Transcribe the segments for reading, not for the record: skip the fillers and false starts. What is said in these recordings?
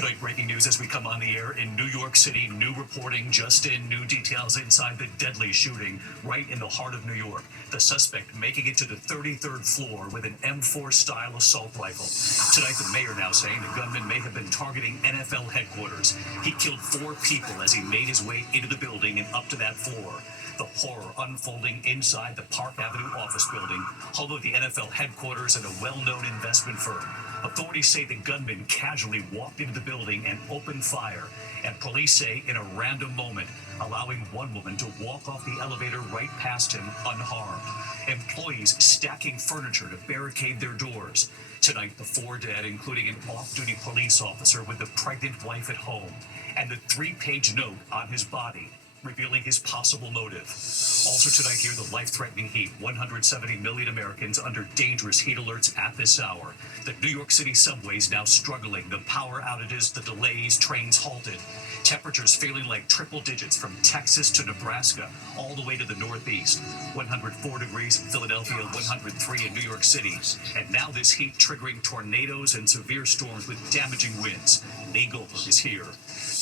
Tonight, breaking news as we come on the air in New York City. New reporting just in, new details inside the deadly shooting right in the heart of New York. The suspect making it to the 33rd floor with an M4 style assault rifle. Tonight, the mayor now saying the gunman may have been targeting NFL headquarters. He killed 4 people as he made his way into the building and up to that floor. The horror unfolding inside the Park Avenue office building, home of the NFL headquarters and a well-known investment firm. Authorities say the gunman casually walked into the building and opened fire, and police say in a random moment, allowing one woman to walk off the elevator right past him unharmed. Employees stacking furniture to barricade their doors. Tonight, the 4 dead, including an off-duty police officer with a pregnant wife at home, and the 3-page note on his body, revealing his possible motive. Also tonight here, the life-threatening heat. 170 million Americans under dangerous heat alerts at this hour. The New York City subways now struggling. The power outages, the delays, trains halted. Temperatures feeling like triple digits from Texas to Nebraska, all the way to the Northeast. 104 degrees in Philadelphia, 103 in New York City. And now this heat triggering tornadoes and severe storms with damaging winds. Lee Goldberg is here.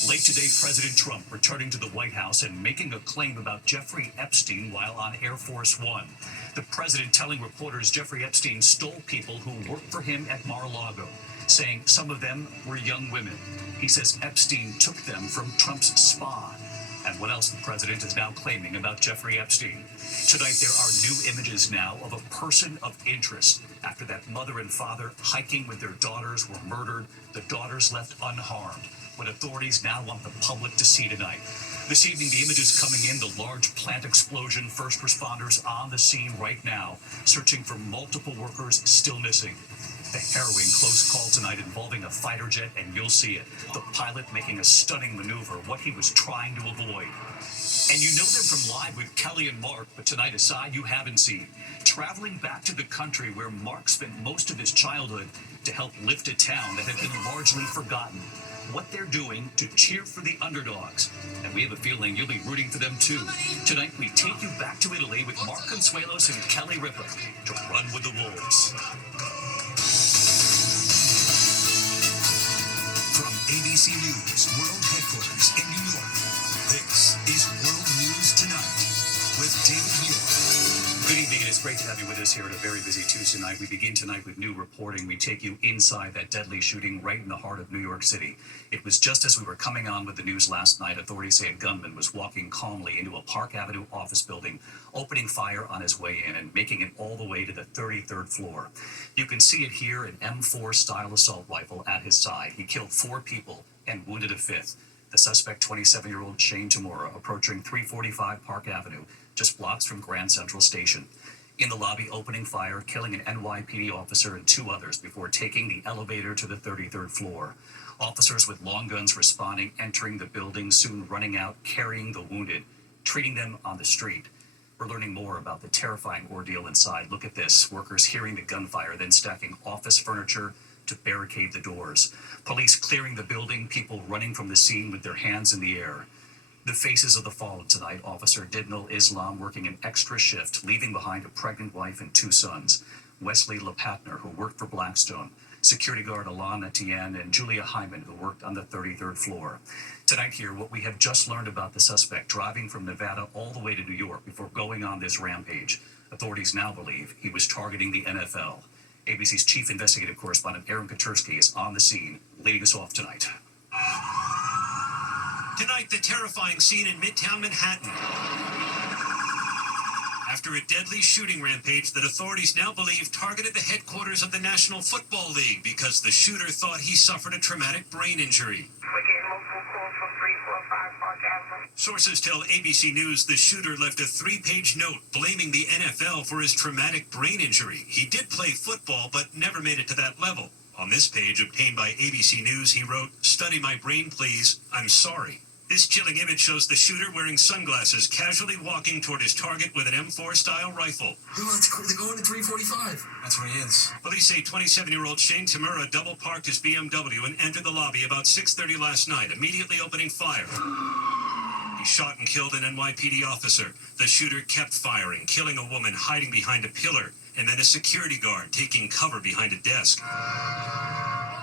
Late today, President Trump returning to the White House and making a claim about Jeffrey Epstein while on Air Force One. The president telling reporters Jeffrey Epstein stole people who worked for him at Mar-a-Lago, saying some of them were young women. He says Epstein took them from Trump's spa. And what else the president is now claiming about Jeffrey Epstein. Tonight, there are new images now of a person of interest after that mother and father hiking with their daughters were murdered, the daughters left unharmed. What authorities now want the public to see tonight. This evening, the images coming in, the large plant explosion, first responders on the scene right now, searching for multiple workers still missing. The harrowing close call tonight involving a fighter jet, and you'll see it. The pilot making a stunning maneuver, what he was trying to avoid. And you know them from Live with Kelly and Mark, but tonight a side you haven't seen. Traveling back to the country where Mark spent most of his childhood to help lift a town that had been largely forgotten. What they're doing to cheer for the underdogs. And we have a feeling you'll be rooting for them too. Tonight, we take you back to Italy with Mark Consuelos and Kelly Ripa to run with the Wolves. From ABC News World Headquarters in New York, this is World News Tonight with David Muir. Good evening, and it's great to have you with us here at a very busy Tuesday night. We begin tonight with new reporting. We take you inside that deadly shooting right in the heart of New York City. It was just as we were coming on with the news last night, authorities say a gunman was walking calmly into a Park Avenue office building, opening fire on his way in and making it all the way to the 33rd floor. You can see it here, an M4 style assault rifle at his side. He killed 4 people and wounded a 5th. The suspect, 27-year-old Shane Tamura, approaching 345 Park Avenue, just blocks from Grand Central Station. In the lobby, opening fire, killing an NYPD officer and 2 others before taking the elevator to the 33rd floor. Officers with long guns responding, entering the building, soon running out, carrying the wounded, treating them on the street. We're learning more about the terrifying ordeal inside. Look at this. Workers hearing the gunfire, then stacking office furniture to barricade the doors. Police clearing the building, people running from the scene with their hands in the air. The faces of the fallen tonight. Officer Didnal Islam working an extra shift, leaving behind a pregnant wife and 2 sons. Wesley Lepatner, who worked for Blackstone. Security guard Alon Etienne and Julia Hyman, who worked on the 33rd floor. Tonight here, what we have just learned about the suspect driving from Nevada all the way to New York before going on this rampage. Authorities now believe he was targeting the NFL. ABC's chief investigative correspondent Aaron Katersky is on the scene, leading us off tonight. Tonight, the terrifying scene in Midtown Manhattan. After a deadly shooting rampage that authorities now believe targeted the headquarters of the National Football League because the shooter thought he suffered a traumatic brain injury. We're getting multiple calls from 345 Park Avenue. Sources tell ABC News the shooter left a 3-page note blaming the NFL for his traumatic brain injury. He did play football, but never made it to that level. On this page, obtained by ABC News, he wrote, "Study my brain, please. I'm sorry." This chilling image shows the shooter wearing sunglasses, casually walking toward his target with an M4-style rifle. They're going to 345. That's where he is. Police say 27-year-old Shane Tamura double-parked his BMW and entered the lobby about 6:30 last night, immediately opening fire. He shot and killed an NYPD officer. The shooter kept firing, killing a woman hiding behind a pillar, and then a security guard taking cover behind a desk.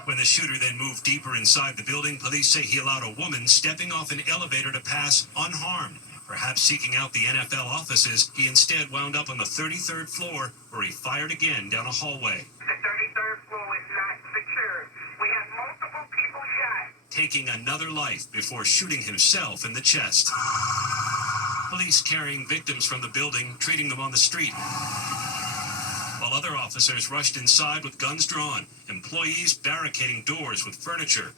When the shooter then moved deeper inside the building, police say he allowed a woman stepping off an elevator to pass unharmed. Perhaps seeking out the NFL offices, he instead wound up on the 33rd floor, where he fired again down a hallway. The 33rd floor is not secured. We have multiple people shot. Taking another life before shooting himself in the chest. Police carrying victims from the building, treating them on the street. While other officers rushed inside with guns drawn, employees barricading doors with furniture.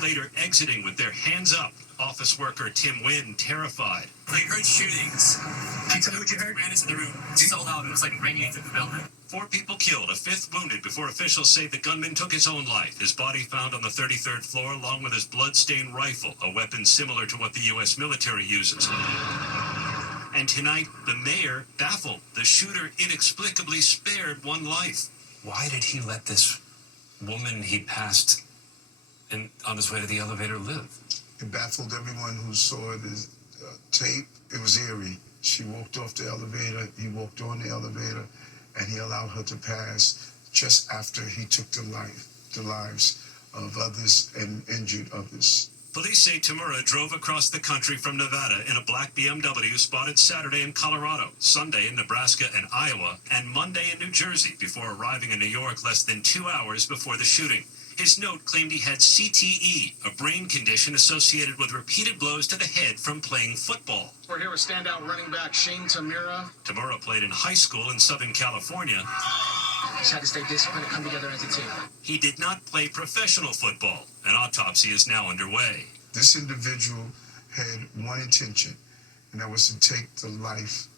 Later exiting with their hands up. Office worker Tim Wynn terrified. I heard shootings. Can you tell me what you heard? Ran into the room. It's so loud. It was like ringing into the building. 4 people killed, a 5th wounded before officials say the gunman took his own life. His body found on the 33rd floor along with his blood-stained rifle, a weapon similar to what the U.S. military uses. And tonight, the mayor baffled. The shooter inexplicably spared one life. Why did he let this woman he passed on his way to the elevator live? It baffled everyone who saw the tape. It was eerie. She walked off the elevator, he walked on the elevator, and he allowed her to pass just after he took the lives of others and injured others. Police say Tamura drove across the country from Nevada in a black BMW spotted Saturday in Colorado, Sunday in Nebraska and Iowa, and Monday in New Jersey before arriving in New York less than 2 hours before the shooting. His note claimed he had CTE, a brain condition associated with repeated blows to the head from playing football. We're here with standout running back Shane Tamura. Tamura played in high school in Southern California. Just had to stay disciplined and come together as a team. He did not play professional football. An autopsy is now underway. This individual had one intention, and that was to take the lives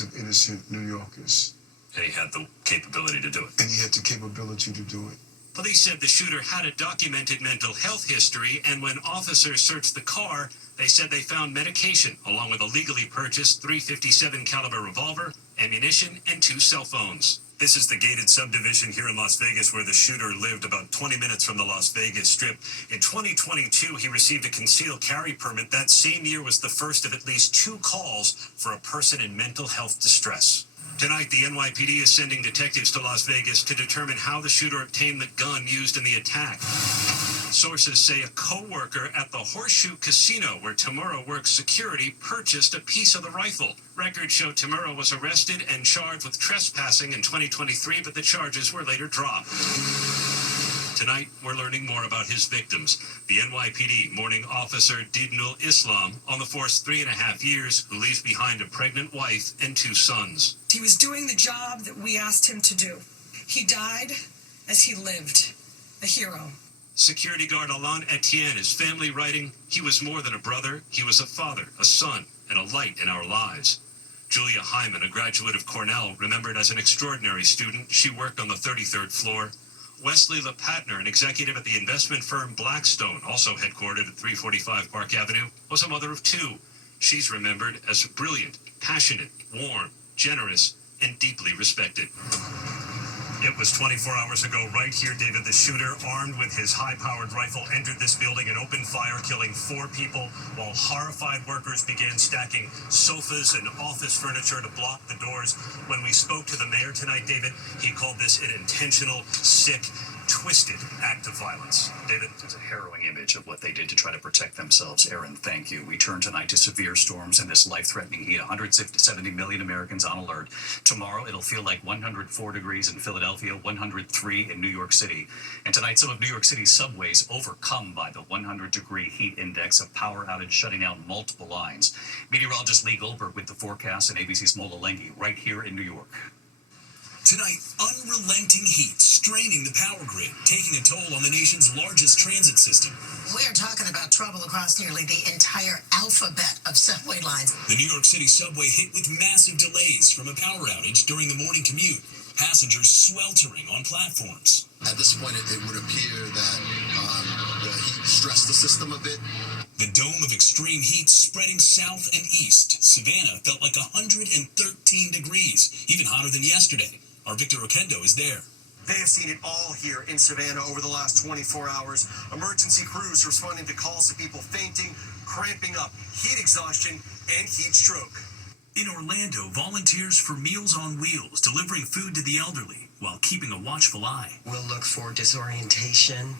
of innocent New Yorkers. And he had the capability to do it. And he had the capability to do it. Police said the shooter had a documented mental health history, and when officers searched the car, they said they found medication, along with a legally purchased .357 caliber revolver, ammunition, and 2 cell phones. This is the gated subdivision here in Las Vegas where the shooter lived about 20 minutes from the Las Vegas Strip. In 2022, he received a concealed carry permit. That same year was the first of at least 2 calls for a person in mental health distress. Tonight, the NYPD is sending detectives to Las Vegas to determine how the shooter obtained the gun used in the attack. Sources say a co-worker at the Horseshoe Casino, where Tamura works security, purchased a piece of the rifle. Records show Tamura was arrested and charged with trespassing in 2023, but the charges were later dropped. Tonight, we're learning more about his victims. The NYPD mourning officer Didnul Islam on the force 3.5 years, who leaves behind a pregnant wife and 2 sons. He was doing the job that we asked him to do. He died as he lived, a hero. Security guard Alain Etienne, his family writing, he was more than a brother, he was a father, a son, and a light in our lives. Julia Hyman, a graduate of Cornell, remembered as an extraordinary student. She worked on the 33rd floor. Wesley LePatner, an executive at the investment firm Blackstone, also headquartered at 345 Park Avenue, was a mother of 2. She's remembered as brilliant, passionate, warm, generous, and deeply respected. It was 24 hours ago, right here, David, the shooter, armed with his high-powered rifle, entered this building and opened fire, killing 4 people, while horrified workers began stacking sofas and office furniture to block the doors. When we spoke to the mayor tonight, David, he called this an intentional, sick, twisted act of violence. David? It's a harrowing image of what they did to try to protect themselves. Aaron, thank you. We turn tonight to severe storms and this life-threatening heat. 170 million Americans on alert. Tomorrow, it'll feel like 104 degrees in Philadelphia, 103 in New York City. And tonight, some of New York City's subways overcome by the 100-degree heat index, a power outage shutting down multiple lines. Meteorologist Lee Goldberg with the forecast and ABC's Mola Lenghi right here in New York. Tonight, unrelenting heat straining the power grid, taking a toll on the nation's largest transit system. We're talking about trouble across nearly the entire alphabet of subway lines. The New York City subway hit with massive delays from a power outage during the morning commute. Passengers sweltering on platforms. At this point, it would appear that the heat stressed the system a bit. The dome of extreme heat spreading south and east. Savannah felt like 113 degrees, even hotter than yesterday. Our Victor Oquendo is there. They have seen it all here in Savannah over the last 24 hours. Emergency crews responding to calls of people fainting, cramping up, heat exhaustion, and heat stroke. In Orlando, volunteers for Meals on Wheels, delivering food to the elderly while keeping a watchful eye. We'll look for disorientation,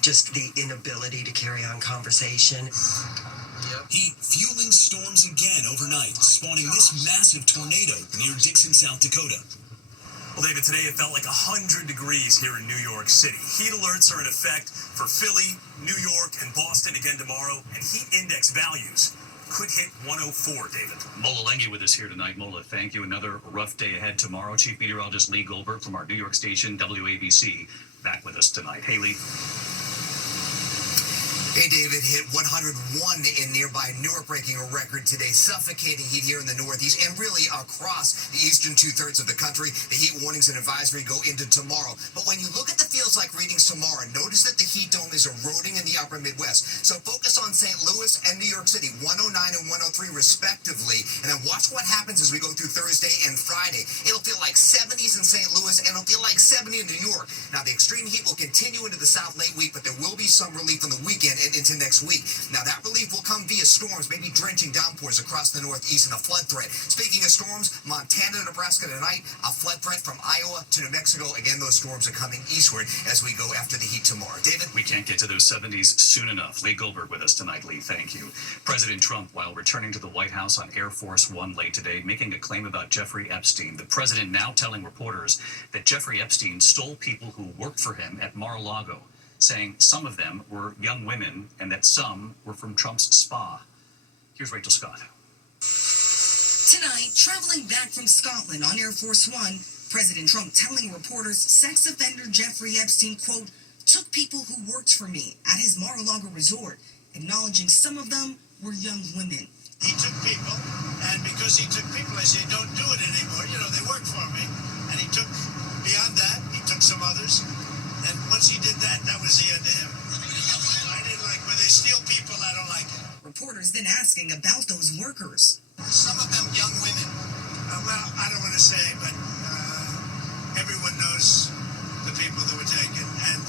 just the inability to carry on conversation. Heat fueling storms again overnight, spawning this massive tornado near Dixon, South Dakota. Well, David, today it felt like 100 degrees here in New York City. Heat alerts are in effect for Philly, New York, and Boston again tomorrow, and heat index values could hit 104, David. Mola Lengi with us here tonight. Mola, thank you. Another rough day ahead tomorrow. Chief Meteorologist Lee Goldberg from our New York station, WABC, back with us tonight. Hey, Lee. Hey, David, hit 101 in nearby Newark, breaking a record today. Suffocating heat here in the Northeast and really across the eastern two-thirds of the country. The heat warnings and advisory go into tomorrow. But when you look at the feels like readings tomorrow, notice that the heat dome is eroding in the upper Midwest. So focus on St. Louis and New York City, 109 and 103 respectively. And then watch what happens as we go through Thursday and Friday. It'll feel like 70s in St. Louis and it'll feel like 70 in New York. Now, the extreme heat will continue into the South late week, but there will be some relief on the weekend and into next week. Now, that relief will come via storms, maybe drenching downpours across the Northeast and a flood threat. Speaking of storms, Montana, Nebraska tonight, a flood threat from Iowa to New Mexico. Again, those storms are coming eastward as we go after the heat tomorrow. David? We can't get to those 70s soon enough. Lee Goldberg with us tonight. Lee, thank you. President Trump, while returning to the White House on Air Force One late today, making a claim about Jeffrey Epstein. The president now telling reporters that Jeffrey Epstein stole people who worked for him at Mar-a-Lago, saying some of them were young women and that some were from Trump's spa. Here's Rachel Scott. Tonight, traveling back from Scotland on Air Force One, President Trump telling reporters sex offender Jeffrey Epstein, quote, took people who worked for me at his Mar-a-Lago resort, acknowledging some of them were young women. He took people, and because he took people, I say, don't do it anymore. You know, they work for me. And he took, beyond that, he took some others. And once he did that, that was the end of him. I didn't like, when they steal people, I don't like it. Reporters then asking about those workers. Some of them young women. Well, I don't want to say, but everyone knows the people that were taken. And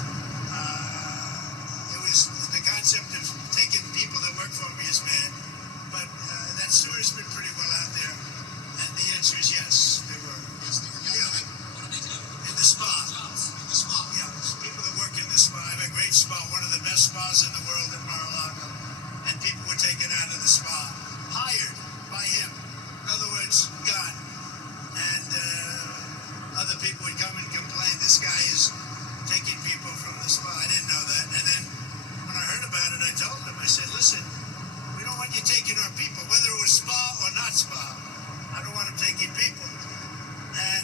it was the concept of taking people that work for me is bad. But that story's been pretty well out there. And the answer is yes, they were. Yes, they were. Yeah, in the spa. In the spa. Yeah, people that work in the spa. I have a great spa, one of the best spas in the world at Mar-a-Lago. And people were taken out of the spa, hired by him. In other words, gone. And other people would come and complain, this guy is taking people from the spa. I didn't know that. And then when I heard about it, I told him, I said, listen, we don't want you taking our people, whether it was spa or not spa. I don't want him taking people. And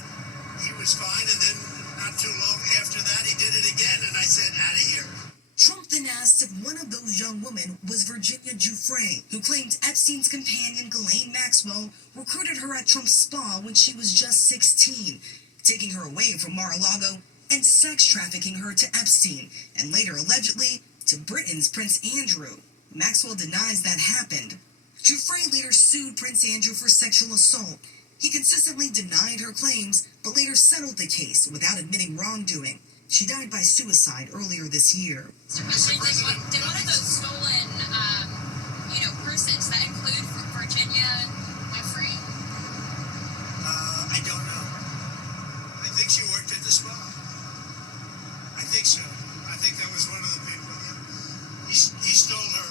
he was fine. And then not too long after that, he did it again. And I said, out of here. Trump then asked if one of those young women was Virginia Giuffre, who claimed Epstein's companion, Ghislaine Maxwell, recruited her at Trump's spa when she was just 16, taking her away from Mar-a-Lago and sex trafficking her to Epstein, and later allegedly to Britain's Prince Andrew. Maxwell denies that happened. Giuffre later sued Prince Andrew for sexual assault. He consistently denied her claims, but later settled the case without admitting wrongdoing. She died by suicide earlier this year. Did one of those stolen, persons that include Virginia Giuffre? I don't know. I think she worked at the spa. I think so. I think that was one of the people. Yeah. He stole her.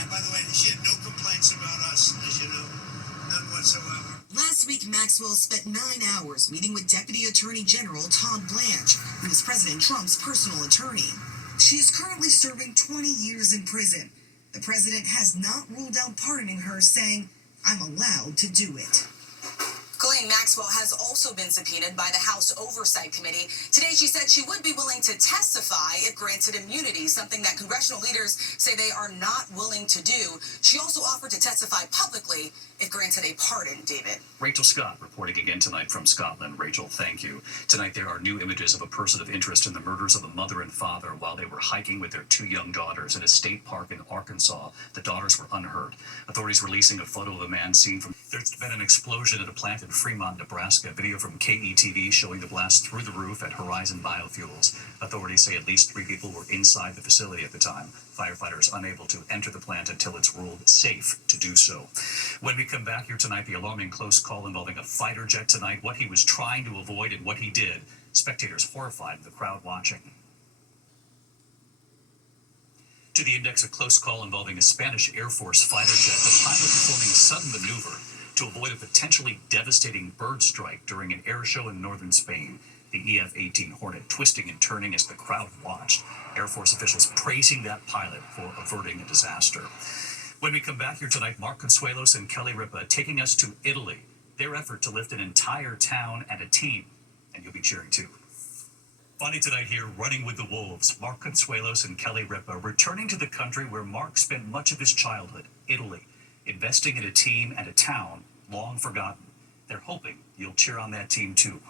And by the way, she had no complaints about us, as you know. None whatsoever. Last week, Maxwell spent 9 hours meeting with Deputy Attorney General Todd Blanche, who is President Trump's personal attorney. She is currently serving 20 years in prison. The president has not ruled out pardoning her, saying, I'm allowed to do it. Ghislaine Maxwell has also been subpoenaed by the House Oversight Committee. Today, she said she would be willing to testify if granted immunity, something that congressional leaders say they are not willing to do. She also offered to testify publicly if granted a pardon, David. Rachel Scott reporting again tonight from Scotland. Rachel, thank you. Tonight there are new images of a person of interest in the murders of a mother and father while they were hiking with their 2 young daughters in a state park in Arkansas. The daughters were unhurt. Authorities releasing a photo of a man seen from... There's been an explosion at a plant in in Fremont, Nebraska. Video from KETV showing the blast through the roof at Horizon Biofuels. Authorities say at least 3 people were inside the facility at the time. Firefighters unable to enter the plant until it's ruled safe to do so. When we come back here tonight, the alarming close call involving a fighter jet tonight, what he was trying to avoid and what he did. Spectators horrified, the crowd watching. To the index, a close call involving a Spanish Air Force fighter jet, the pilot performing a sudden maneuver to avoid a potentially devastating bird strike during an air show in northern Spain. The EF-18 Hornet twisting and turning as the crowd watched. Air Force officials praising that pilot for averting a disaster. When we come back here tonight, Mark Consuelos and Kelly Ripa taking us to Italy. Their effort to lift an entire town and a team. And you'll be cheering too. Finally tonight here, Running with the Wolves, Mark Consuelos and Kelly Ripa returning to the country where Mark spent much of his childhood, Italy, investing in a team and a town long forgotten. They're hoping you'll cheer on that team too.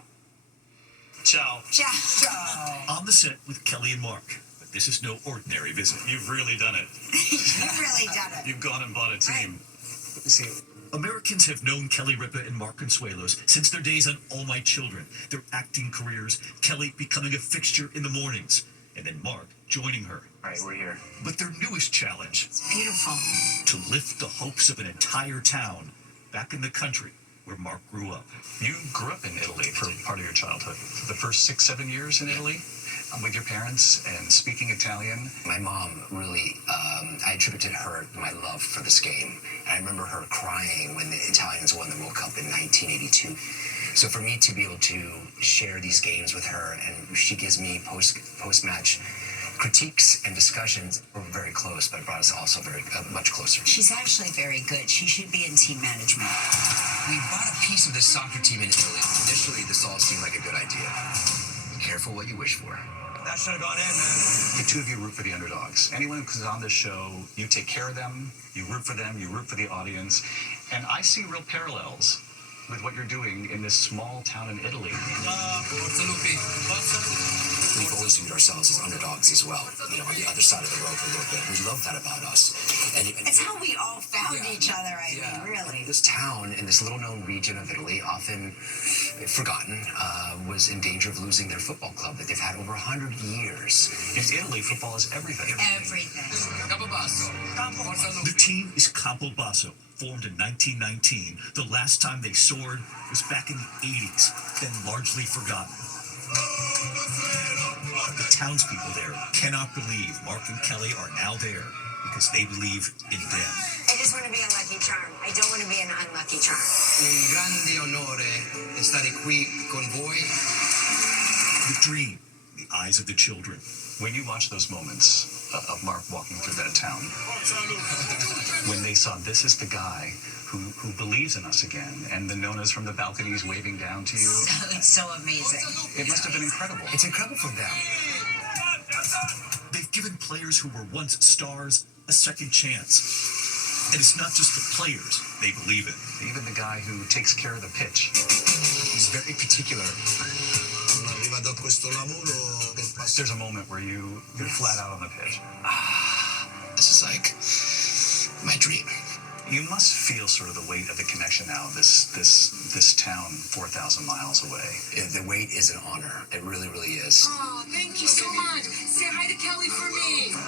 Ciao. Ciao. On the set with Kelly and Mark. But this is no ordinary visit. You've really done it. You've really done it. You've gone and bought a team. Right. Let me see. Americans have known Kelly Ripa and Mark Consuelos since their days on All My Children, their acting careers, Kelly becoming a fixture in the mornings, and then Mark joining her. All right, we're here. But their newest challenge, It's beautiful. to lift the hopes of an entire town back in the country where Mark grew up. You grew up in Italy for part of your childhood. The first 6-7 years in Italy with your parents and speaking Italian. My mom really, I attributed her my love for this game. And I remember her crying when the Italians won the World Cup in 1982. So for me to be able to share these games with her, and she gives me post-match critiques and discussions, we're very close, but it brought us also very much closer. She's actually very good. She should be in team management. We bought a piece of this soccer team in Italy. Initially, this all seemed like a good idea. Be careful what you wish for. That should have gone in, man. The two of you root for the underdogs. Anyone who's on this show, you take care of them, you root for them, you root for the audience. And I see real parallels with what you're doing in this small town in Italy. We've always viewed ourselves as underdogs as well, you know, on the other side of the rope a little bit. We love that about us. And It's how we all found each other, I mean, really. This town in this little-known region of Italy, often forgotten, was in danger of losing their football club that they've had over 100 years. In Italy, football is everything. Everything. The team is Campobasso, formed in 1919. The last time they soared was back in the 80s, then largely forgotten. The townspeople there cannot believe Mark and Kelly are now there because they believe in them. I just want to be a lucky charm. I don't want to be an unlucky charm. Un grande onore stare qui con voi. The dream, in the eyes of the children. When you watch those moments of Mark walking through that town, when they saw this is the guy who believes in us again, and the Nonas from the balconies waving down to you. It's so amazing. It must have been incredible. It's incredible for them. They've given players who were once stars a second chance. And it's not just the players they believe in. Even the guy who takes care of the pitch. He's very particular. There's a moment where you're flat out on the pitch. This is like my dream. You must feel sort of the weight of the connection now, this town 4,000 miles away. The weight is an honor. It really, really is. Oh, thank you so much. Say hi to Kelly for me.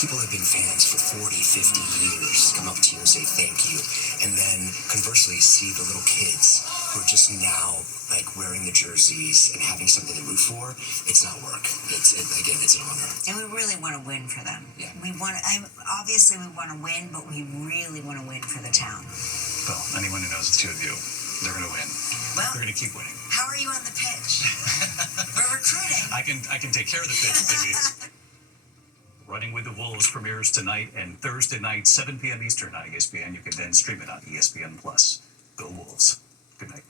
People have been fans for 40, 50 years, come up to you and say thank you. And then conversely, see the little kids who are just now like wearing the jerseys and having something to root for. It's not work. It's an honor. And we really want to win for them. Yeah. Obviously we want to win, but we really want to win for the town. Well, anyone who knows the two of you, they're going to win. Well, they're going to keep winning. How are you on the pitch? We're recruiting. I can take care of the pitch, baby. Running with the Wolves premieres tonight and Thursday night, 7 p.m. Eastern on ESPN. You can then stream it on ESPN+. Go Wolves. Good night.